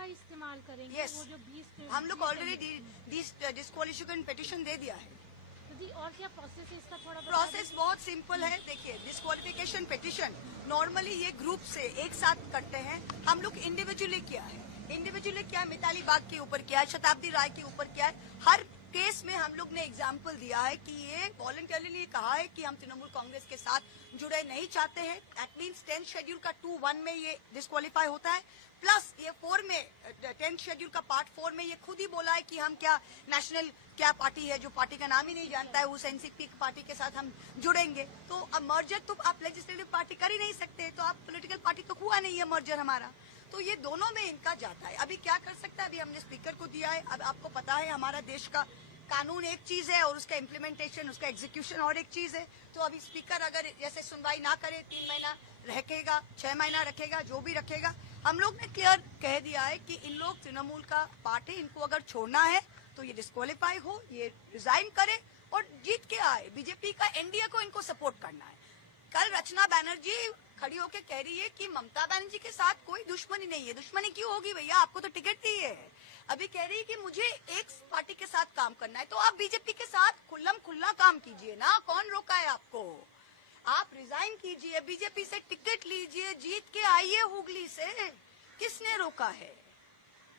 का इस्तेमाल करेंगे? Yes. वो जो 20 हम लोग ऑलरेडी डिस्क्वालिफिकेशन पेटिशन दे दिया है। और क्या प्रोसेस है इसका, थोड़ा प्रोसेस बहुत सिंपल है। देखिए, डिस्क्वालिफिकेशन पिटीशन नॉर्मली ये ग्रुप से एक साथ करते हैं, हम लोग इंडिविजुअली किया है। इंडिविजुअली क्या, मिताली बाग के ऊपर किया है, शताब्दी राय के ऊपर किया है। हर केस में हम लोग ने एग्जाम्पल दिया है कि ये वॉलंटरली कहा है कि हम तृणमूल कांग्रेस के साथ जुड़े नहीं चाहते हैं। दैट मीन्स 10th शेड्यूल का 2(1) में ये डिस्क्वालीफाई होता है, प्लस ये 4 में 10th शेड्यूल का पार्ट 4 में ये खुद ही बोला है कि हम क्या नेशनल क्या पार्टी है जो पार्टी का नाम ही नहीं जानता है, उस एनसीपी पार्टी के साथ हम जुड़ेंगे। तो अब मर्जर तो आप लेजिस्लेटिव पार्टी कर ही नहीं सकते, तो आप पॉलिटिकल पार्टी तो हुआ नहीं है मर्जर हमारा। तो ये दोनों में इनका जाता है। अभी क्या कर सकता है, अभी हमने स्पीकर को दिया है। अब आपको पता है हमारा देश का कानून एक चीज है और उसका इम्प्लीमेंटेशन, उसका एग्जीक्यूशन और एक चीज है। तो अभी स्पीकर अगर जैसे सुनवाई ना करे, 3 महीना रखेगा, 6 महीना रखेगा, जो भी रखेगा, हम लोग ने क्लियर कह दिया है कि इन लोग तृणमूल का पार्टी, इनको अगर छोड़ना है तो ये डिस्क्वालीफाई हो, ये रिजाइन करे और जीत के आए। बीजेपी का एनडीए को इनको सपोर्ट करना है। कल रचना बनर्जी खड़ी होकर कह रही है कि ममता बनर्जी के साथ कोई दुश्मनी नहीं है। दुश्मनी क्यों होगी भैया, आपको तो टिकट दी है। अभी कह रही है कि मुझे एक पार्टी के साथ काम करना है, तो आप बीजेपी के साथ खुल्लम खुल्ला काम कीजिए ना, कौन रोका है आपको? आप रिजाइन कीजिए, बीजेपी से टिकट लीजिए, जीत के आइए हुगली से, किसने रोका है?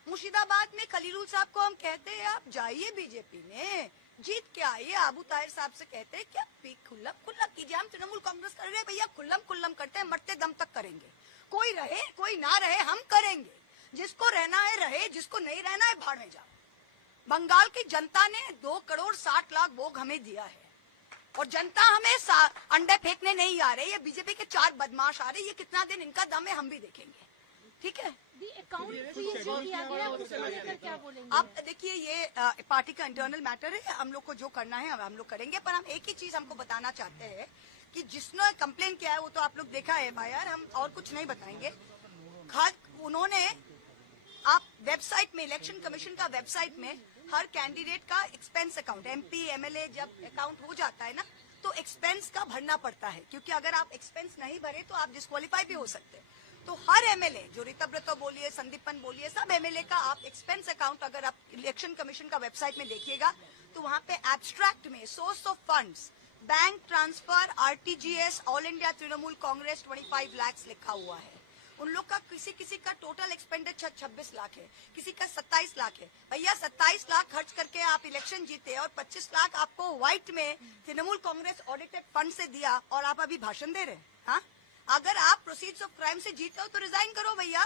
मुर्शिदाबाद में खलीलुल साहब को हम कहते हैं आप जाइए बीजेपी में, जीत के आइए। अबू ताहिर साहब से कहते हैं क्या खुल्लम खुल्ला कीजिए। हम तृणमूल कांग्रेस कर रहे हैं भैया, खुल्लम खुल्लम करते हैं, मरते दम तक करेंगे। कोई रहे कोई ना रहे, हम करेंगे। जिसको रहना है रहे, जिसको नहीं रहना है भाड़ में जाओ। बंगाल की जनता ने 2,60,00,000 वोट हमें दिया है और जनता हमें अंडे फेंकने नहीं आ रहे। ये बीजेपी के 4 बदमाश आ रहे, ये कितना दिन इनका दम है हम भी देखेंगे, ठीक है? आप देखिए, ये पार्टी का इंटरनल मैटर है, हम लोग को जो करना है हम लोग करेंगे। पर हम एक ही चीज हमको बताना चाहते हैं कि जिसने कंप्लेन किया है वो तो आप लोग देखा है FIR, हम और कुछ नहीं बताएंगे। उन्होंने आप वेबसाइट में, इलेक्शन कमीशन का वेबसाइट में हर कैंडिडेट का एक्सपेंस अकाउंट, MP MLA जब अकाउंट हो जाता है ना, तो एक्सपेंस का भरना पड़ता है, क्योंकि अगर आप एक्सपेंस नहीं भरे तो आप डिस्क्वालीफाई भी हो सकते हैं। तो हर MLA, जो ऋतव्रतो बोलिए, संदीपन बोलिए, सब MLA का आप एक्सपेंस अकाउंट अगर आप इलेक्शन कमीशन का वेबसाइट में देखिएगा तो वहाँ पे एब्स्ट्रैक्ट में source of funds, bank transfer, RTGS, all India Trinamool Congress 25 lakh लिखा हुआ है। उन लोग का किसी का टोटल एक्सपेंडिचर 26 लाख है, किसी का 27 लाख है। भैया 27 लाख खर्च करके आप इलेक्शन जीते और 25 लाख आपको व्हाइट में तृणमूल कांग्रेस ऑडिटेड फंड से दिया और आप अभी भाषण दे रहे हैं। हाँ, अगर आप प्रोसीड्स ऑफ क्राइम से जीते हो तो रिजाइन करो भैया,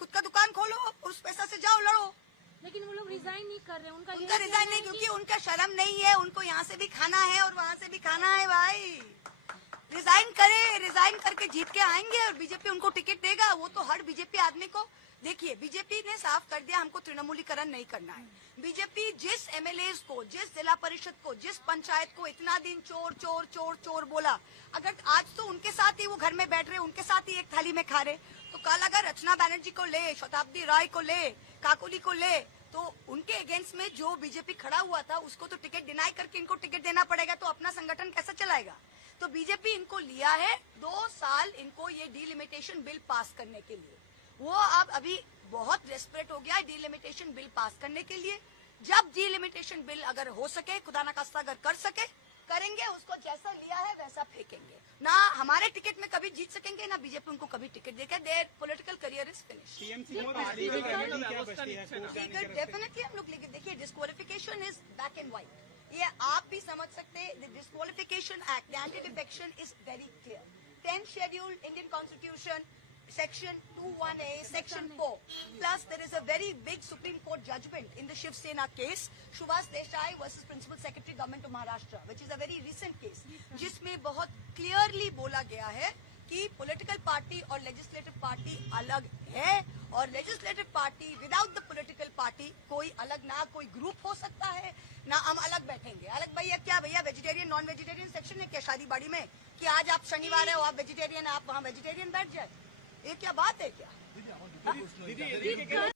खुद का दुकान खोलो, उस पैसा से जाओ लड़ो। लेकिन वो लोग रिजाइन नहीं कर रहे, उनका रिजाइन नहीं, क्योंकि उनका शर्म नहीं है, उनको यहाँ से भी खाना है और वहाँ से भी खाना है भाई। रिजाइन करे, रिजाइन करके जीत के आएंगे और बीजेपी उनको टिकट देगा। वो तो हर बीजेपी आदमी को, देखिए बीजेपी ने साफ कर दिया हमको तृणमूलीकरण नहीं करना है। बीजेपी जिस MLAs को, जिस जिला परिषद को, जिस पंचायत को इतना दिन चोर चोर चोर चोर बोला, अगर आज तो उनके साथ ही वो घर में बैठ रहे, उनके साथ ही एक थाली में खा रहे, तो कल अगर रचना बनर्जी को ले, शताब्दी राय को ले, काकोली को ले, तो उनके अगेंस्ट में जो बीजेपी खड़ा हुआ था उसको तो टिकट डिनाई करके इनको टिकट देना पड़ेगा। तो अपना संगठन कैसा चलाएगा? तो बीजेपी इनको लिया है 2 साल इनको ये डीलिमिटेशन बिल पास करने के लिए। वो अब अभी बहुत डेस्परेट हो गया है डीलिमिटेशन बिल पास करने के लिए। जब डीलिमिटेशन बिल अगर हो सके, खुदा ना खास्ता अगर कर सके, करेंगे, उसको जैसा लिया है वैसा फेंकेंगे। ना हमारे टिकट में कभी जीत सकेंगे, ना बीजेपी उनको कभी टिकट देगा। There political career is finish. Definitely हम लोग लेंगे। देखिए, disqualification is black and white, ये आप भी समझ सकते हैं। The disqualification act, the anti defection is very clear. 10th schedule Indian constitution, Section 2(1)(a), Section 4. Plus, there is a very big Supreme Court judgment in the Shiv Sena case, Subhas Desai versus Principal Secretary Government of Maharashtra, which is a very recent case, जिसमें बहुत clearly बोला गया है कि political party और legislative party अलग है और legislative party without the political party कोई अलग, ना कोई ग्रुप हो सकता है, ना हम अलग बैठेंगे। अलग भैया क्या भैया, वेजिटेरियन नॉन वेजिटेरियन सेक्शन है क्या शादी बाड़ी में कि आज आप शनिवार है आप वेजिटेरियन, आप वहाँ वेजिटेरियन बैठ जाए? ये क्या बात है क्या?